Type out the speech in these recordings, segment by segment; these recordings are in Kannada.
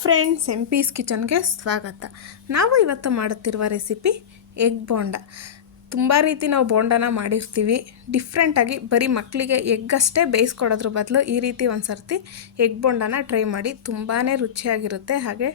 ಫ್ರೆಂಡ್ಸ್, ಎಂ ಪೀಸ್ ಕಿಚನ್ಗೆ ಸ್ವಾಗತ. ನಾವು ಇವತ್ತು ಮಾಡುತ್ತಿರುವ ರೆಸಿಪಿ ಎಗ್ ಬೋಂಡ. ತುಂಬ ರೀತಿ ನಾವು ಬೋಂಡನ ಮಾಡಿರ್ತೀವಿ. ಡಿಫ್ರೆಂಟಾಗಿ ಬರೀ ಮಕ್ಕಳಿಗೆ ಎಗ್ಗಷ್ಟೇ ಬೇಯಿಸ್ಕೊಡೋದ್ರ ಬದಲು ಈ ರೀತಿ ಒಂದು ಸರ್ತಿ ಎಗ್ ಬೋಂಡನ ಟ್ರೈ ಮಾಡಿ. ತುಂಬಾ ರುಚಿಯಾಗಿರುತ್ತೆ, ಹಾಗೆ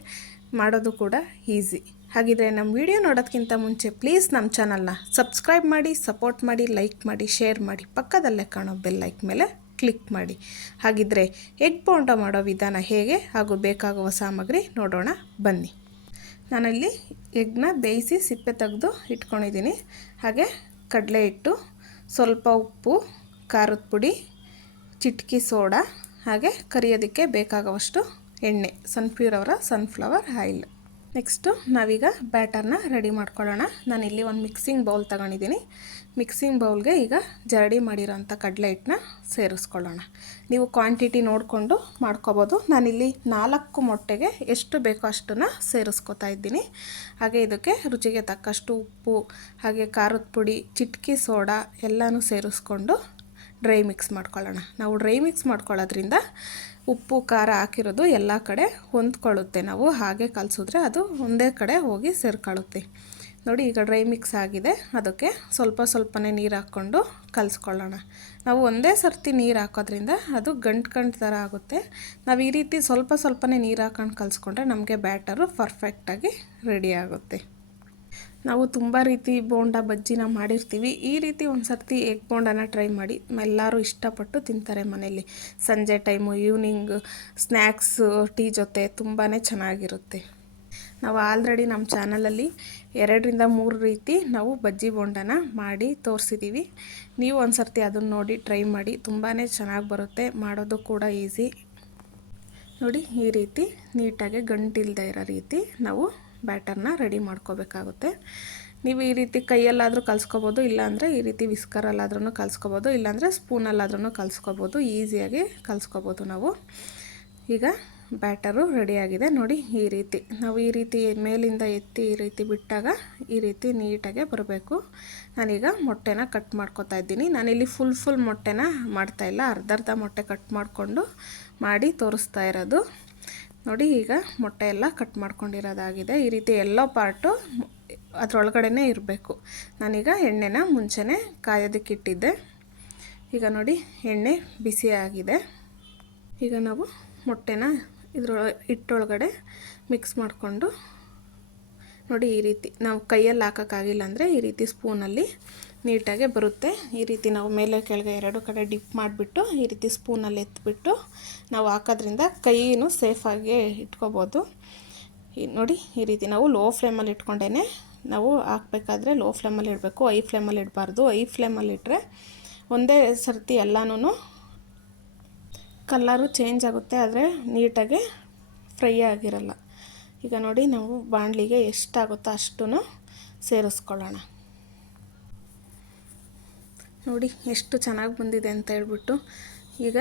ಮಾಡೋದು ಕೂಡ ಈಸಿ. ಹಾಗಿದ್ರೆ ನಮ್ಮ ವಿಡಿಯೋ ನೋಡೋದಕ್ಕಿಂತ ಮುಂಚೆ ಪ್ಲೀಸ್ ನಮ್ಮ ಚಾನಲ್ನ ಸಬ್ಸ್ಕ್ರೈಬ್ ಮಾಡಿ, ಸಪೋರ್ಟ್ ಮಾಡಿ, ಲೈಕ್ ಮಾಡಿ, ಶೇರ್ ಮಾಡಿ, ಪಕ್ಕದಲ್ಲೇ ಕಾಣೋ ಬೆಲ್ ಲೈಕ್ ಮೇಲೆ ಕ್ಲಿಕ್ ಮಾಡಿ. ಹಾಗಿದ್ರೆ ಎಗ್ ಬೋಂಡ ಮಾಡೋ ವಿಧಾನ ಹೇಗೆ ಹಾಗೂ ಬೇಕಾಗುವ ಸಾಮಗ್ರಿ ನೋಡೋಣ ಬನ್ನಿ. ನಾನಲ್ಲಿ ಎಗ್ನ ಬೇಯಿಸಿ ಸಿಪ್ಪೆ ತೆಗೆದು ಇಟ್ಕೊಂಡಿದ್ದೀನಿ. ಹಾಗೆ ಕಡಲೆ ಹಿಟ್ಟು, ಸ್ವಲ್ಪ ಉಪ್ಪು, ಖಾರದ ಪುಡಿ, ಚಿಟಕಿ ಸೋಡಾ, ಹಾಗೆ ಕರಿಯೋದಕ್ಕೆ ಬೇಕಾಗುವಷ್ಟು ಎಣ್ಣೆ, ಸನ್ಫ್ಲವರ್ ಆಯಿಲ್. ನೆಕ್ಸ್ಟು ನಾವೀಗ ಬ್ಯಾಟರ್ನ ರೆಡಿ ಮಾಡ್ಕೊಳ್ಳೋಣ. ನಾನಿಲ್ಲಿ ಒಂದು ಮಿಕ್ಸಿಂಗ್ ಬೌಲ್ ತಗೊಂಡಿದ್ದೀನಿ. ಮಿಕ್ಸಿಂಗ್ ಬೌಲ್ಗೆ ಈಗ ಜರಡಿ ಮಾಡಿರೋಂಥ ಕಡಲೆ ಹಿಟ್ಟನ್ನ ಸೇರಿಸ್ಕೊಳ್ಳೋಣ. ನೀವು ಕ್ವಾಂಟಿಟಿ ನೋಡಿಕೊಂಡು ಮಾಡ್ಕೋಬೋದು. ನಾನಿಲ್ಲಿ 4 ಮೊಟ್ಟೆಗೆ ಎಷ್ಟು ಬೇಕೋ ಅಷ್ಟನ್ನು ಸೇರಿಸ್ಕೊತಾ ಇದ್ದೀನಿ. ಹಾಗೆ ಇದಕ್ಕೆ ರುಚಿಗೆ ತಕ್ಕಷ್ಟು ಉಪ್ಪು, ಹಾಗೆ ಖಾರದ ಪುಡಿ, ಚಿಟಕಿ ಸೋಡಾ ಎಲ್ಲನೂ ಸೇರಿಸ್ಕೊಂಡು ಡ್ರೈ ಮಿಕ್ಸ್ ಮಾಡ್ಕೊಳ್ಳೋಣ. ನಾವು ಡ್ರೈ ಮಿಕ್ಸ್ ಮಾಡ್ಕೊಳ್ಳೋದ್ರಿಂದ ಉಪ್ಪು ಖಾರ ಹಾಕಿರೋದು ಎಲ್ಲ ಕಡೆ ಹೊಂದ್ಕೊಳ್ಳುತ್ತೆ. ನಾವು ಹಾಗೆ ಕಲಸಿದ್ರೆ ಅದು ಒಂದೇ ಕಡೆ ಹೋಗಿ ಸೇರ್ಕೊಳ್ಳುತ್ತೆ. ನೋಡಿ, ಈಗ ಡ್ರೈ ಮಿಕ್ಸ್ ಆಗಿದೆ. ಅದಕ್ಕೆ ಸ್ವಲ್ಪನೇ ನೀರು ಹಾಕ್ಕೊಂಡು ಕಲಿಸ್ಕೊಳ್ಳೋಣ. ನಾವು ಒಂದೇ ಸರ್ತಿ ನೀರು ಹಾಕೋದ್ರಿಂದ ಅದು ಗಂಟು ಥರ ಆಗುತ್ತೆ. ನಾವು ಈ ರೀತಿ ಸ್ವಲ್ಪನೇ ನೀರು ಹಾಕೊಂಡು ಕಲಿಸ್ಕೊಂಡ್ರೆ ನಮಗೆ ಬ್ಯಾಟರು ಪರ್ಫೆಕ್ಟಾಗಿ ರೆಡಿ ಆಗುತ್ತೆ. ನಾವು ತುಂಬ ರೀತಿ ಬೋಂಡ ಬಜ್ಜಿನ ಮಾಡಿರ್ತೀವಿ. ಈ ರೀತಿ ಒಂದು ಸರ್ತಿ ಎಗ್ ಬೋಂಡನ ಟ್ರೈ ಮಾಡಿ. ಎಲ್ಲರೂ ಇಷ್ಟಪಟ್ಟು ತಿಂತಾರೆ ಮನೆಯಲ್ಲಿ. ಸಂಜೆ ಟೈಮು, ಈವ್ನಿಂಗ್ ಸ್ನ್ಯಾಕ್ಸು, ಟೀ ಜೊತೆ ತುಂಬಾ ಚೆನ್ನಾಗಿರುತ್ತೆ. ನಾವು ಆಲ್ರೆಡಿ ನಮ್ಮ ಚಾನಲಲ್ಲಿ 2-3 ರೀತಿ ನಾವು ಬಜ್ಜಿ ಬೋಂಡನ ಮಾಡಿ ತೋರಿಸಿದ್ದೀವಿ. ನೀವು ಒಂದು ಸರ್ತಿ ಅದನ್ನು ನೋಡಿ ಟ್ರೈ ಮಾಡಿ. ತುಂಬಾ ಚೆನ್ನಾಗಿ ಬರುತ್ತೆ, ಮಾಡೋದು ಕೂಡ ಈಸಿ. ನೋಡಿ, ಈ ರೀತಿ ನೀಟಾಗಿ ಗಂಟಿಲ್ಲದೆ ಇರೋ ರೀತಿ ನಾವು ಬ್ಯಾಟರ್ನ ರೆಡಿ ಮಾಡ್ಕೋಬೇಕಾಗುತ್ತೆ. ನೀವು ಈ ರೀತಿ ಕೈಯಲ್ಲಾದರೂ ಕಲಿಸ್ಕೋಬೋದು, ಇಲ್ಲಾಂದರೆ ಈ ರೀತಿ ವಿಸ್ಕರಲ್ಲಾದ್ರೂ ಕಲಿಸ್ಕೋಬೋದು, ಇಲ್ಲಾಂದರೆ ಸ್ಪೂನಲ್ಲಾದ್ರೂ ಕಲಿಸ್ಕೋಬೋದು. ಈಸಿಯಾಗಿ ಕಲಿಸ್ಕೋಬೋದು ನಾವು. ಈಗ ಬ್ಯಾಟರು ರೆಡಿಯಾಗಿದೆ. ನೋಡಿ, ಈ ರೀತಿ ನಾವು ಈ ರೀತಿ ಮೇಲಿಂದ ಎತ್ತಿ ಈ ರೀತಿ ಬಿಟ್ಟಾಗ ಈ ರೀತಿ ನೀಟಾಗೆ ಬರಬೇಕು. ನಾನೀಗ ಮೊಟ್ಟೆನ ಕಟ್ ಮಾಡ್ಕೊತಾ ಇದ್ದೀನಿ. ನಾನಿಲ್ಲಿ ಫುಲ್ ಮೊಟ್ಟೆನ ಮಾಡ್ತಾಯಿಲ್ಲ, ಅರ್ಧ ಮೊಟ್ಟೆ ಕಟ್ ಮಾಡಿಕೊಂಡು ಮಾಡಿ ತೋರಿಸ್ತಾ ಇರೋದು. ನೋಡಿ, ಈಗ ಮೊಟ್ಟೆ ಎಲ್ಲ ಕಟ್ ಮಾಡ್ಕೊಂಡಿರೋದಾಗಿದೆ. ಈ ರೀತಿ ಎಲ್ಲೋ ಪಾರ್ಟು ಅದರೊಳಗಡೆ ಇರಬೇಕು. ನಾನೀಗ ಎಣ್ಣೆನ ಮುಂಚೆನೇ ಕಾಯೋದಕ್ಕೆ ಇಟ್ಟಿದ್ದೆ. ಈಗ ನೋಡಿ, ಎಣ್ಣೆ ಬಿಸಿ ಆಗಿದೆ. ಈಗ ನಾವು ಮೊಟ್ಟೆನ ಹಿಟ್ಟೊಳಗಡೆ ಮಿಕ್ಸ್ ಮಾಡಿಕೊಂಡು, ನೋಡಿ ಈ ರೀತಿ ನಾವು ಕೈಯಲ್ಲಿ ಹಾಕೋಕ್ಕಾಗಿಲ್ಲ ಅಂದರೆ ಈ ರೀತಿ ಸ್ಪೂನಲ್ಲಿ ನೀಟಾಗೆ ಬರುತ್ತೆ. ಈ ರೀತಿ ನಾವು ಮೇಲೆ ಕೆಳಗೆ 2 ಕಡೆ ಡಿಪ್ ಮಾಡಿಬಿಟ್ಟು ಈ ರೀತಿ ಸ್ಪೂನಲ್ಲಿ ಎತ್ತಿಬಿಟ್ಟು ನಾವು ಹಾಕೋದ್ರಿಂದ ಕೈನೂ ಸೇಫಾಗಿ ಇಟ್ಕೋಬೋದು. ನೋಡಿ, ಈ ರೀತಿ ನಾವು ಲೋ ಫ್ಲೇಮಲ್ಲಿ ಇಟ್ಕೊಂಡೇ ನಾವು ಹಾಕಬೇಕಾದ್ರೆ ಲೋ ಫ್ಲೇಮಲ್ಲಿ ಇಡಬೇಕು, ಐ ಫ್ಲೇಮಲ್ಲಿ ಇಡಬಾರ್ದು. ಐ ಫ್ಲೇಮಲ್ಲಿ ಇಟ್ಟರೆ ಒಂದೇ ಸರ್ತಿ ಎಲ್ಲನೂ ಕಲರು ಚೇಂಜ್ ಆಗುತ್ತೆ, ಆದರೆ ನೀಟಾಗಿ ಫ್ರೈ ಆಗಿರಲ್ಲ. ಈಗ ನೋಡಿ, ನಾವು ಬಾಣಲಿಗೆ ಎಷ್ಟಾಗುತ್ತೋ ಅಷ್ಟೂ ಸೇರಿಸ್ಕೊಳ್ಳೋಣ. ನೋಡಿ ಎಷ್ಟು ಚೆನ್ನಾಗಿ ಬಂದಿದೆ ಅಂತ ಹೇಳ್ಬಿಟ್ಟು. ಈಗ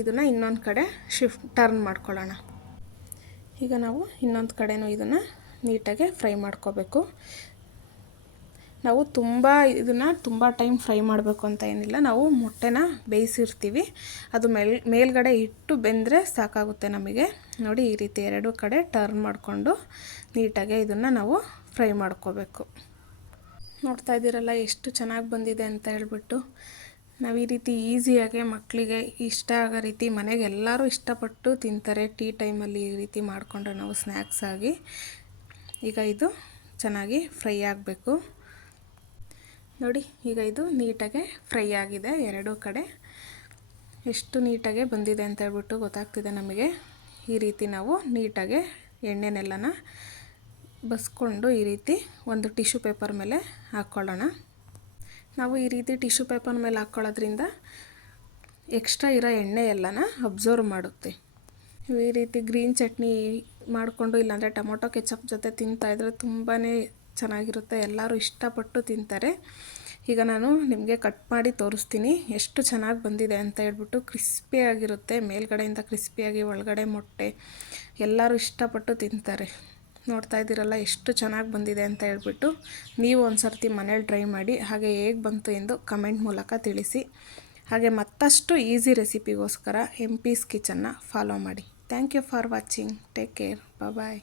ಇದನ್ನು ಇನ್ನೊಂದು ಕಡೆ ಟರ್ನ್ ಮಾಡ್ಕೊಳ್ಳೋಣ. ಈಗ ನಾವು ಇನ್ನೊಂದು ಕಡೆನೂ ಇದನ್ನು ನೀಟಾಗಿ ಫ್ರೈ ಮಾಡ್ಕೋಬೇಕು. ನಾವು ಇದನ್ನು ತುಂಬ ಟೈಮ್ ಫ್ರೈ ಮಾಡಬೇಕು ಅಂತ ಏನಿಲ್ಲ. ನಾವು ಮೊಟ್ಟೆನ ಬೇಯಿಸಿರ್ತೀವಿ, ಅದು ಮೇಲ್ಗಡೆ ಇಟ್ಟು ಬೆಂದರೆ ಸಾಕಾಗುತ್ತೆ ನಮಗೆ. ನೋಡಿ, ಈ ರೀತಿ 2 ಕಡೆ ಟರ್ನ್ ಮಾಡಿಕೊಂಡು ನೀಟಾಗಿ ಇದನ್ನು ನಾವು ಫ್ರೈ ಮಾಡ್ಕೋಬೇಕು. ನೋಡ್ತಾ ಇದ್ದೀರಲ್ಲ ಎಷ್ಟು ಚೆನ್ನಾಗಿ ಬಂದಿದೆ ಅಂತ ಹೇಳ್ಬಿಟ್ಟು. ನಾವು ಈ ರೀತಿ ಈಸಿಯಾಗಿ ಮಕ್ಕಳಿಗೆ ಇಷ್ಟ ಆಗೋ ರೀತಿ ಮನೆಗೆ ಎಲ್ಲರೂ ಇಷ್ಟಪಟ್ಟು ತಿಂತಾರೆ. ಟೀ ಟೈಮಲ್ಲಿ ಈ ರೀತಿ ಮಾಡಿಕೊಂಡ್ರೆ ನಾವು ಸ್ನ್ಯಾಕ್ಸ್ ಆಗಿ. ಈಗ ಇದು ಚೆನ್ನಾಗಿ ಫ್ರೈ ಆಗಬೇಕು. ನೋಡಿ, ಈಗ ಇದು ನೀಟಾಗೆ ಫ್ರೈ ಆಗಿದೆ 2 ಕಡೆ. ಎಷ್ಟು ನೀಟಾಗೆ ಬಂದಿದೆ ಅಂತ ಹೇಳ್ಬಿಟ್ಟು ಗೊತ್ತಾಗ್ತಿದೆ ನಮಗೆ. ಈ ರೀತಿ ನಾವು ನೀಟಾಗೆ ಎಣ್ಣೆನೆಲ್ಲನ ಬಸ್ಕೊಂಡು ಈ ರೀತಿ ಒಂದು ಟಿಶ್ಯೂ ಪೇಪರ್ ಮೇಲೆ ಹಾಕ್ಕೊಳ್ಳೋಣ. ನಾವು ಈ ರೀತಿ ಟಿಶ್ಯೂ ಪೇಪರ್ ಮೇಲೆ ಹಾಕ್ಕೊಳ್ಳೋದ್ರಿಂದ ಎಕ್ಸ್ಟ್ರಾ ಇರೋ ಎಣ್ಣೆ ಎಲ್ಲನ ಅಬ್ಸರ್ವ್ ಮಾಡುತ್ತೆ. ಈ ರೀತಿ ಗ್ರೀನ್ ಚಟ್ನಿ ಮಾಡಿಕೊಂಡು, ಇಲ್ಲಾಂದರೆ ಟೊಮೊಟೊ ಕೆಚಪ್ ಜೊತೆ ತಿಂತಾಯಿದ್ರೆ ತುಂಬಾ ಚೆನ್ನಾಗಿರುತ್ತೆ. ಎಲ್ಲರೂ ಇಷ್ಟಪಟ್ಟು ತಿಂತಾರೆ. ಈಗ ನಾನು ನಿಮಗೆ ಕಟ್ ಮಾಡಿ ತೋರಿಸ್ತೀನಿ ಎಷ್ಟು ಚೆನ್ನಾಗಿ ಬಂದಿದೆ ಅಂತ ಹೇಳ್ಬಿಟ್ಟು. ಕ್ರಿಸ್ಪಿಯಾಗಿರುತ್ತೆ, ಮೇಲ್ಗಡೆಯಿಂದ ಕ್ರಿಸ್ಪಿಯಾಗಿ, ಒಳಗಡೆ ಮೊಟ್ಟೆ, ಎಲ್ಲರೂ ಇಷ್ಟಪಟ್ಟು ತಿಂತಾರೆ. ನೋಡ್ತಾ ಇದ್ದೀರಲ್ಲ ಎಷ್ಟು ಚೆನ್ನಾಗಿ ಬಂದಿದೆ ಅಂತ ಹೇಳ್ಬಿಟ್ಟು. ನೀವು ಒಂದು ಸರ್ತಿ ಮನೇಲಿ ಟ್ರೈ ಮಾಡಿ, ಹಾಗೆ ಹೇಗೆ ಬಂತು ಎಂದು ಕಮೆಂಟ್ ಮೂಲಕ ತಿಳಿಸಿ. ಹಾಗೆ ಮತ್ತಷ್ಟು ಈಸಿ ರೆಸಿಪಿಗೋಸ್ಕರ ಎಂ ಪೀಸ್ ಕಿಚನ್ನ ಫಾಲೋ ಮಾಡಿ. Thank you for watching. Take care. Bye.